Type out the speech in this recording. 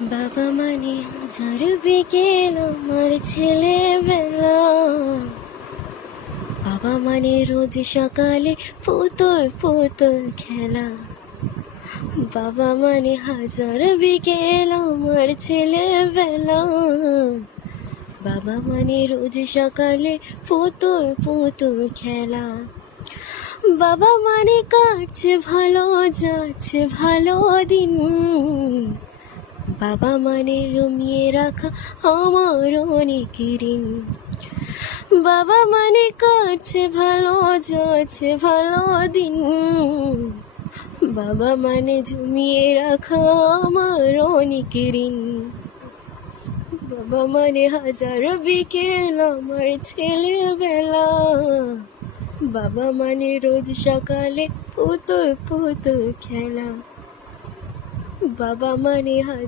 বাবা মানে হাজার বিকেল আমার ছেলেবেলা, বাবা মানে রোজ সকালে পুতুল পুতুল খেলা। বাবা মানে হাজার বিকেল আমার ছেলেবেলা, বাবা মানে রোজ সকালে পুতুল পুতুল খেলা। বাবা মানে কাটছে ভালো, যাচ্ছে ভালো দিন, বাবা মানে রমিয়ে রাখা আমার অনেক ঋণ। বাবা মানে কাটছে ভালো, যাচ্ছে ভালো দিন, বাবা মানে জমিয়ে রাখা আমার অনেক ঋণ। বাবা মানে হাজার বিকেল আমার ছেলেবেলা, বাবা মানে রোজ সকালে পুতুল পুতুল খেলা। বাবা মানে